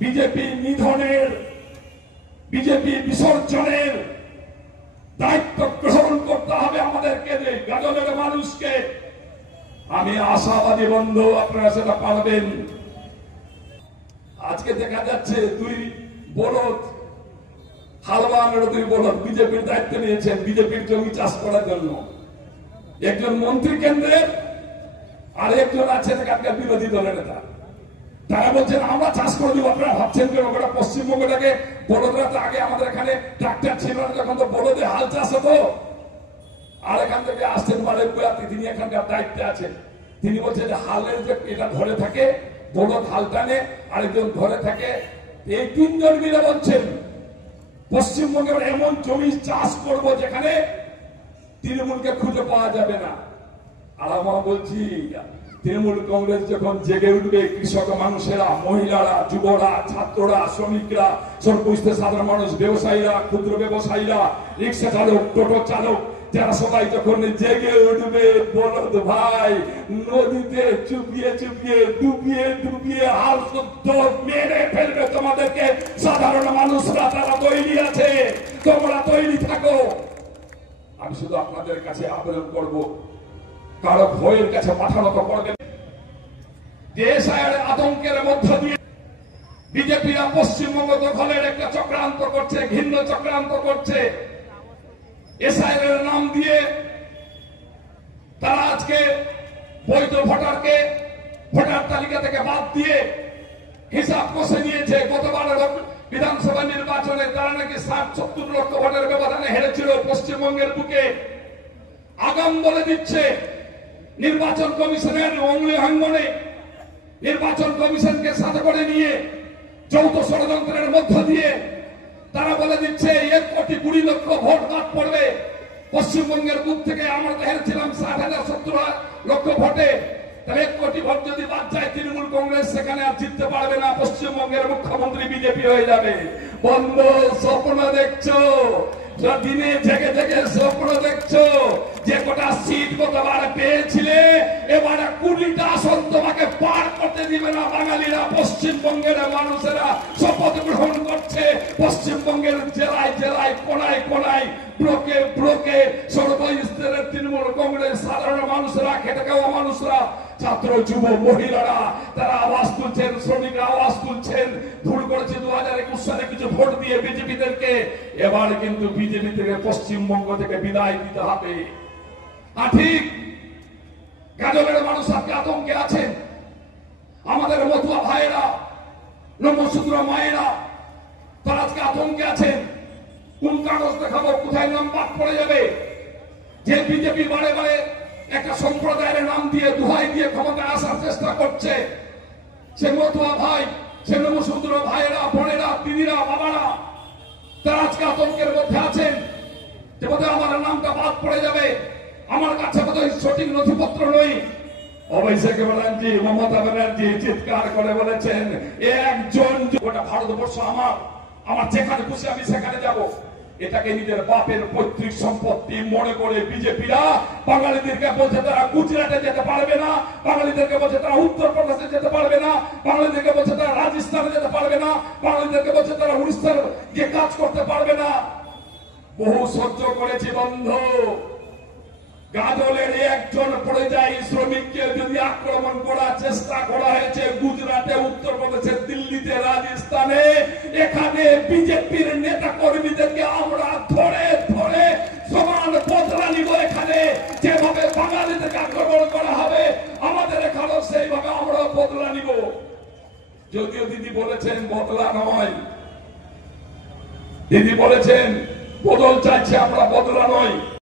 BJP নিধনের, BJP বিসর্জনের দায়িত্ব গ্রহণ করতে হবে আমাদেরকে, গাজলের মানুষকে। আমি আশাবাদী বন্ধু, আপনারা সেটা পারবেন। আজকে দেখা যাচ্ছে দুই বলদ, হালওয়ানের দুই বলদ বিজেপির দায়িত্ব নিয়েছেন বিজেপির জমি চাষ করার জন্য। একজন মন্ত্রী কেন্দ্রের আর একজন আছেন এখানকার বিরোধী দলের নেতা। তারা বলছেন আমরা চাষ করে দিব। আপনারা ভাবছেন কেন গোটা পশ্চিমবঙ্গটাকে বলদরা তো আগে আমাদের এখানে ট্রাক্টর ছিল না, যখন তো বলদে হাল চাষ হতো। আর এখান থেকে আসছেন মালেকুয়াতে, তিনি এখানকার দায়িত্বে আছেন। তিনি বলছেন যে হালের যে এটা ধরে থাকে, বলদ হাল টানে, আরেকজন ধরে থাকে। এই তিনজন মিলে বলছেন পশ্চিমবঙ্গে এমন জমি চাষ করব যেখানে তৃণমূলকে খুঁজে পাওয়া যাবে না। আর আমরা বলছি তৃণমূল কংগ্রেস যখন জেগে উঠবে, কৃষক মানুষেরা, মহিলারা, যুবরা, ছাত্ররা, শ্রমিকরা, সর্বস্তরের সাধারণ মানুষ, ব্যবসায়ীরা, ক্ষুদ্র ব্যবসায়ীরা, রিক্সা চালক, টোটো চালক, যারা সবাই যখন জেগে উঠবে, বলদ ভাই নদীতে চুপিয়ে চুপিয়ে, ডুবিয়ে ডুবিয়ে হাল শুদ্ধ মেরে ফেলবে তোমাদেরকে। সাধারণ মানুষরা তারা তৈরি আছে, তোমরা তৈরি থাকো। আমি শুধু আপনাদের কাছে আবেদন করব, কারো ভয়ের কাছে মাথা নত করবেন। দেশ আতঙ্কের মধ্য দিয়ে বিজেপিরা পশ্চিমবঙ্গ দখলের একটা চক্রান্ত করছে, ঘৃণ্য চক্রান্ত করছে। এসআইআর নাম দিয়ে তারা আজকে বৈধ ভোটারকে ভোটার তালিকা থেকে বাদ দিয়ে হিসাব কষে নিয়েছে। গতবারের বিধানসভা নির্বাচনে তারা নাকি 60-70 লক্ষ ভোটের ব্যবধানে হেরেছিল পশ্চিমবঙ্গের বুকে। আগাম বলে দিচ্ছে নির্বাচন কমিশনের অঙ্গুলি ভাঙ্গনে, নির্বাচন কমিশনকে সাথে করে নিয়ে যৌথ ষড়যন্ত্রের মধ্য দিয়ে তারা বলে দিচ্ছে 1,20 লক্ষ ভোট বাদ পড়বে পশ্চিমবঙ্গের বুক থেকে। আমরা হেরেছিলাম 60,000-70 লক্ষ ভোটে। তাহলে 1 কোটি ভোট যদি বাদ যায়, তৃণমূল কংগ্রেস সেখানে আর জিততে পারবে না, পশ্চিমবঙ্গের মুখ্যমন্ত্রী বিজেপি হয়ে যাবে। বন্ধ স্বপ্ন দেখছো, দিনে জেগে জেগে স্বপ্ন দেখছো যে গোটা সিট গতবার পেয়েছিলে, এবারে 20টা আসন তোমাকে পার করতে দিবে না বাঙালিরা। পশ্চিমবঙ্গের মানুষেরা শপথ গ্রহণ করছে। পশ্চিমবঙ্গের জেলায় জেলায়, কোনায় কোনায়, ব্লকে ব্লকে সর্বস্তরের তৃণমূল কংগ্রেস সাধারণ মানুষরা, খেটে খাওয়া মানুষরা, ছাত্র, যুব, মহিলারা তারা আওয়াজ তুলছেন, শ্রমিকরা আওয়াজ তুলছেন। ভুল করেছে 2021 সালে কিছু ভোট দিয়ে বিজেপিদেরকে। এবার কিন্তু বিজেপি থেকে পশ্চিমবঙ্গ থেকে বিদায় দিতে হবে। ঠিক গাজলের মানুষ আজকে আতঙ্কে আছেন। আমাদের মতুয়া ভাইয়েরা, নমশূদ্র মায়েরা তারা আজকে আতঙ্কে আছেন। কোন কাগজ দেখাবো, কোথায় নাম বাদ পড়ে যাবে। যে বিজেপি বারে বারে একটা সম্প্রদায়ের নাম দিয়ে, দোহাই দিয়ে ক্ষমতায় আসার চেষ্টা করছে, সে মতুয়া ভাই, সে নমশূদ্র ভাইয়েরা, বোনেরা, দিদিরা, বাবারা তারা আজকে আতঙ্কের মধ্যে আছেন যে বোধহয় আমার নামটা বাদ পড়ে যাবে, আমার কাছে বোধহয় সঠিক নথিপত্র নেই। অভিষেক ব্যানার্জি, মমতা ব্যানার্জি চিৎকার করে বলেছেন একজন, গোটা ভারতবর্ষ আমার যেখানে খুশি আমি সেখানে যাব। এটাকে নিজের বাপের পৈতৃক সম্পত্তি মনে করে বিজেপিরা বাঙালিদেরকে বলছে তারা গুজরাটে যেতে পারবে না, বাঙালিদেরকে বলছে তারা উত্তরপ্রদেশে যেতে পারবে না, বাঙালিদেরকে বলছে তারা রাজস্থানে যেতে পারবে না, বাঙালিদেরকে বলছে তারা উড়িষ্যার গিয়ে কাজ করতে পারবে না। বহু সহ্য করেছি বন্ধু। গাজলের একজন পরিযায়ী শ্রমিককে যদি আক্রমণ করার চেষ্টা করা হয়েছে গুজরাটে, উত্তরপ্রদেশে, দিল্লিতে, রাজস্থানে, এখানে বিজেপির নেতা কর্মীদেরকে আমরা ধরে ধরে সমান বদলা নিব। এখানে যেভাবে বাঙালিদেরকে আক্রমণ করা হবে, আমাদের এখানেও সেইভাবে আমরা বদলা নিব। যদিও দিদি বলেছেন বদলা নয়, দিদি বলেছেন বদল চাইছে, আমরা বদলা নয়।